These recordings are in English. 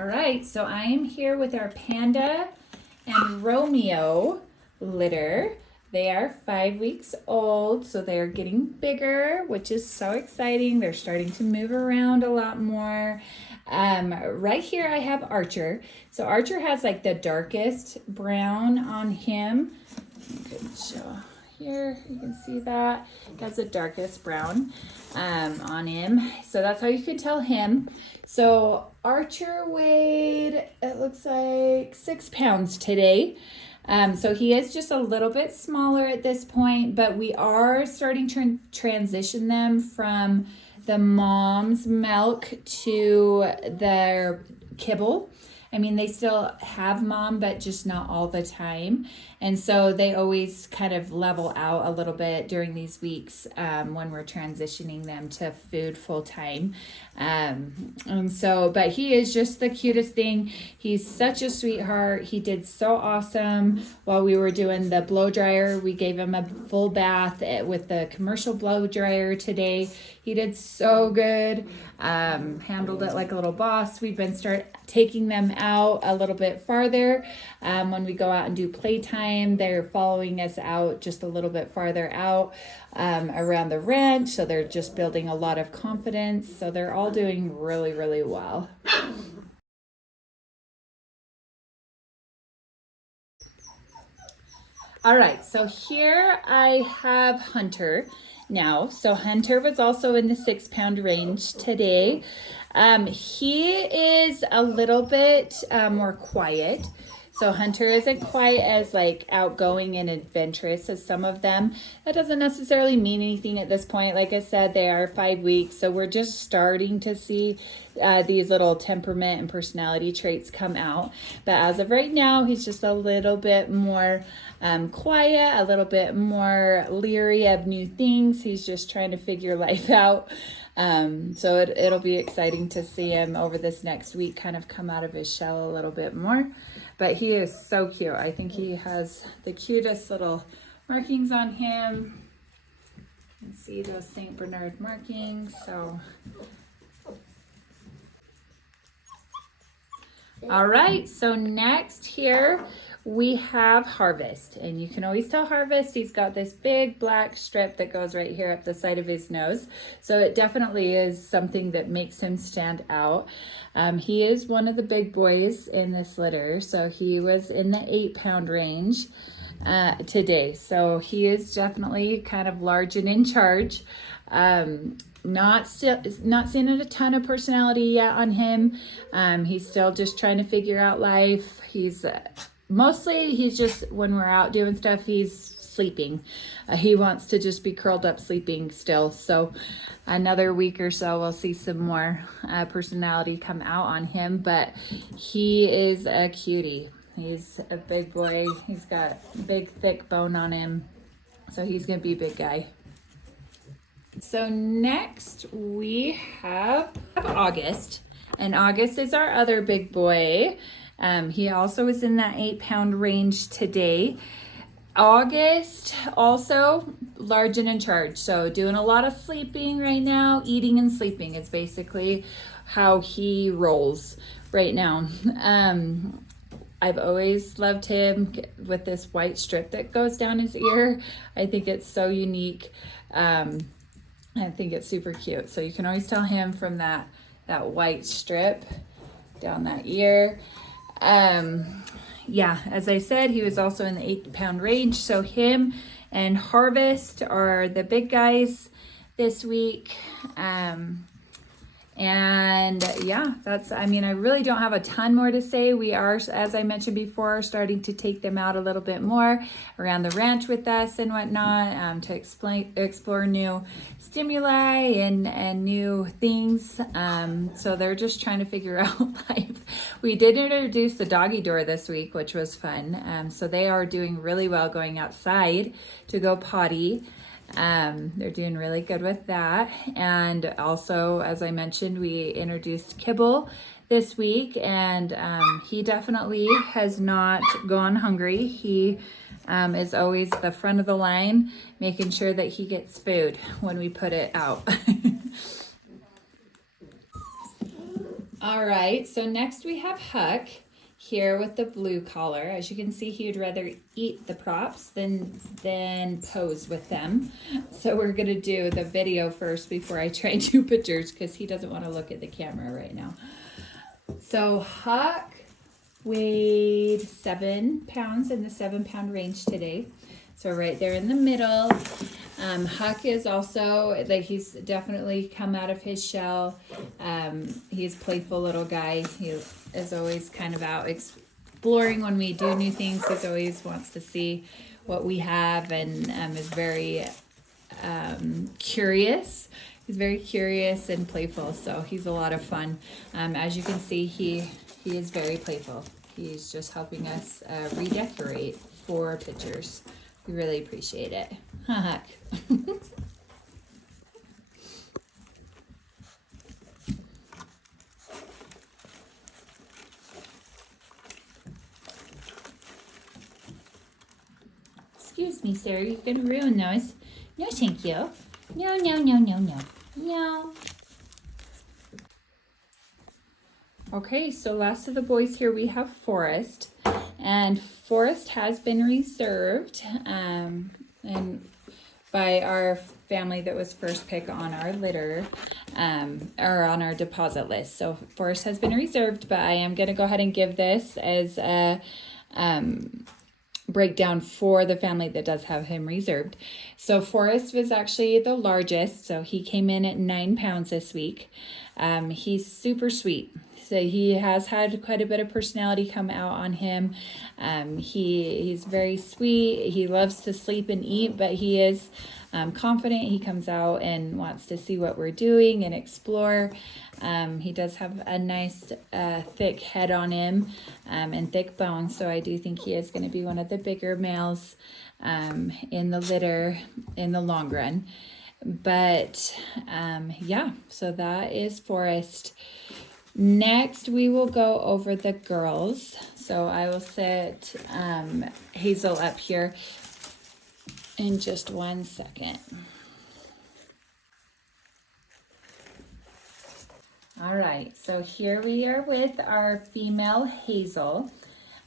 All right, so I am here with our Panda and Romeo litter. They are 5 weeks old, so they are getting bigger, which is so exciting. They're starting to move around a lot more. Right here I have Archer. So Archer has like the darkest brown on him. Good show. Here you can see that he has the darkest brown on him, so that's how you can tell him. So Archer weighed, it looks like 6 pounds today. So he is just a little bit smaller at this point, but we are starting to transition them from the mom's milk to their kibble. I mean, they still have mom, but just not all the time. And so they always kind of level out a little bit during these weeks when we're transitioning them to food full time. But he is just the cutest thing. He's such a sweetheart. He did so awesome while we were doing the blow dryer. We gave him a full bath with the commercial blow dryer today. He did so good. Handled it like a little boss. We've been taking them out a little bit farther. When we go out and do playtime, they're following us out just a little bit farther out around the ranch. So they're just building a lot of confidence. So they're all doing really, really well. All right, so here I have Hunter now. So Hunter was also in the 6 pound range today. He is a little bit more quiet. So Hunter isn't quite as like outgoing and adventurous as some of them. That doesn't necessarily mean anything at this point. Like I said, they are 5 weeks. So we're just starting to see these little temperament and personality traits come out. But as of right now, he's just a little bit more quiet, a little bit more leery of new things. He's just trying to figure life out. So it'll be exciting to see him over this next week kind of come out of his shell a little bit more. But he is so cute. I think he has the cutest little markings on him. You can see those St. Bernard markings. So, all right. So next here we have Harvest, and you can always tell Harvest, he's got this big black strip that goes right here up the side of his nose. So it definitely is something that makes him stand out. He is one of the big boys in this litter. So he was in the 8 pound range today. So he is definitely kind of large and in charge. Not seeing a ton of personality yet on him. He's still just trying to figure out life. He's just, when we're out doing stuff, he's sleeping. He wants to just be curled up sleeping still. So another week or so, we'll see some more personality come out on him. But he is a cutie. He's a big boy. He's got big, thick bone on him. So he's going to be a big guy. So next we have August. And August is our other big boy. He also is in that 8 pound range today. August, also large and in charge. So doing a lot of sleeping right now. Eating and sleeping is basically how he rolls right now. I've always loved him with this white strip that goes down his ear. I think it's so unique. I think it's super cute. So you can always tell him from that white strip down that ear. Yeah, as I said, he was also in the 8 pound range. So him and Harvest are the big guys this week. And yeah, I really don't have a ton more to say. We are, as I mentioned before, starting to take them out a little bit more around the ranch with us and whatnot, to explore new stimuli and new things. So they're just trying to figure out life. We did introduce the doggy door this week, which was fun. So they are doing really well going outside to go potty. They're doing really good with that. And also, as I mentioned, we introduced kibble this week, and he definitely has not gone hungry. He is always the front of the line, making sure that he gets food when we put it out. All right, so next we have Huck here with the blue collar. As you can see, he would rather eat the props than pose with them. So we're gonna do the video first before I try and do pictures because he doesn't want to look at the camera right now. So Huck weighed 7 pounds, in the 7-pound range today. So right there in the middle. Huck is also, like, he's definitely come out of his shell. He's a playful little guy. He is always kind of out exploring when we do new things. He always wants to see what we have, and is very curious. He's very curious and playful, so he's a lot of fun. As you can see, he is very playful. He's just helping us redecorate for pictures. We really appreciate it. Huck. Excuse me, sir. You're going to ruin those. No, thank you. No, no, no, no, no. No. Okay, so last of the boys here, we have Forrest. And Forrest has been reserved and by our family that was first picked on our litter, or on our deposit list. So Forrest has been reserved, but I am going to go ahead and give this as a breakdown for the family that does have him reserved. So Forrest was actually the largest, so he came in at 9 pounds this week. He's super sweet. So he has had quite a bit of personality come out on him. He's very sweet. He loves to sleep and eat, but he is confident. He comes out and wants to see what we're doing and explore. He does have a nice thick head on him and thick bones, so I do think he is going to be one of the bigger males in the litter in the long run. But yeah, so that is Forrest. Next, we will go over the girls. So I will set Hazel up here in just 1 second. All right, so here we are with our female Hazel.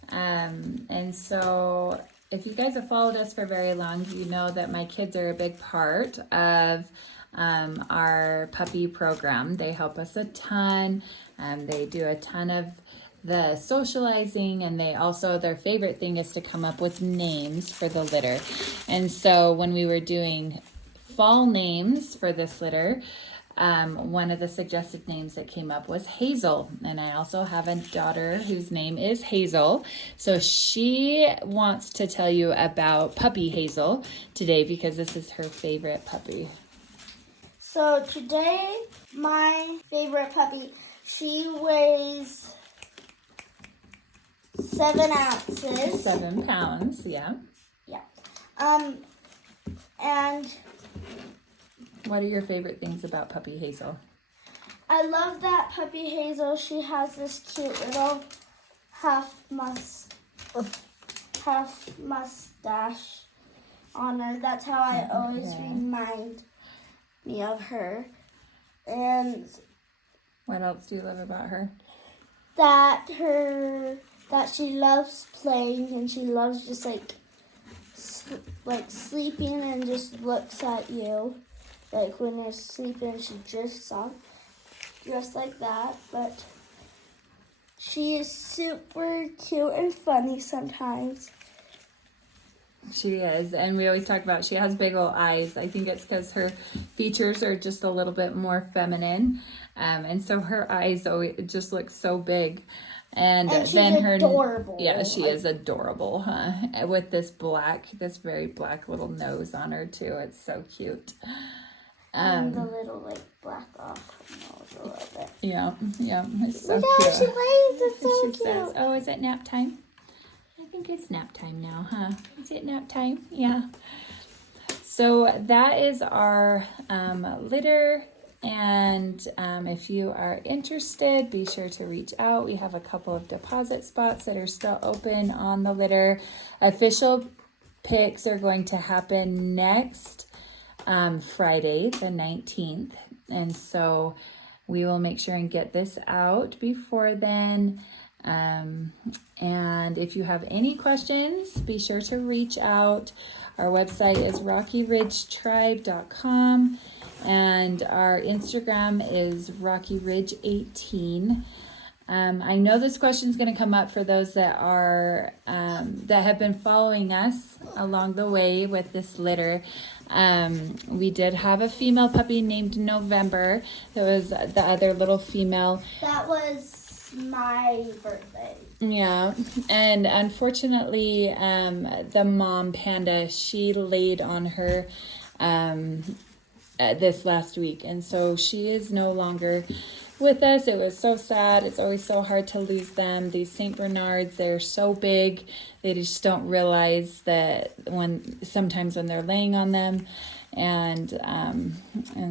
And so if you guys have followed us for very long, you know that my kids are a big part of our puppy program. They help us a ton. They do a ton of the socializing, and they also, their favorite thing is to come up with names for the litter. And so when we were doing fall names for this litter, one of the suggested names that came up was Hazel. And I also have a daughter whose name is Hazel. So she wants to tell you about puppy Hazel today because this is her favorite puppy. So today, my favorite puppy, she weighs 7 ounces. 7 pounds, yeah. Yeah. And what are your favorite things about puppy Hazel? I love that puppy Hazel. She has this cute little half mustache on her. That's how I always remind me of her. And what else do you love about her? That she loves playing, and she loves just like sleeping and just looks at you. Like when you're sleeping, she drifts off, just like that. But she is super cute and funny sometimes. She is, and we always talk about she has big old eyes. I think it's because her features are just a little bit more feminine, and so her eyes always just look so big. And she's then her adorable. Yeah, she is adorable, huh? With this very black little nose on her too. It's so cute. And the little black off nose a little bit. Yeah, it's so Look cute. how she lays. It's so She cute. says, "Oh, is it nap time?" I think it's nap time now, huh? Is it nap time? Yeah. So that is our litter. And if you are interested, be sure to reach out. We have a couple of deposit spots that are still open on the litter. Official picks are going to happen next Friday, the 19th. And so we will make sure and get this out before then. And if you have any questions, be sure to reach out. Our website is rockyridgetribe.com, and our Instagram is rockyridge18. I know this question is going to come up for those that are that have been following us along the way with this litter. We did have a female puppy named November. That was the other little female. That was my birthday. Yeah, and unfortunately, the mom Panda, she laid on her this last week, and so she is no longer with us. It was so sad. It's always so hard to lose them. These St. Bernards, they're so big, they just don't realize that sometimes when they're laying on them, and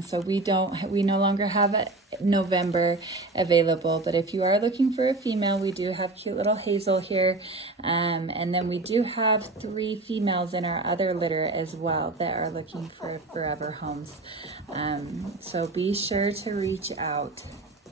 so we no longer have November available. But if you are looking for a female, we do have cute little Hazel here, and then we do have 3 females in our other litter as well that are looking for forever homes. So be sure to reach out.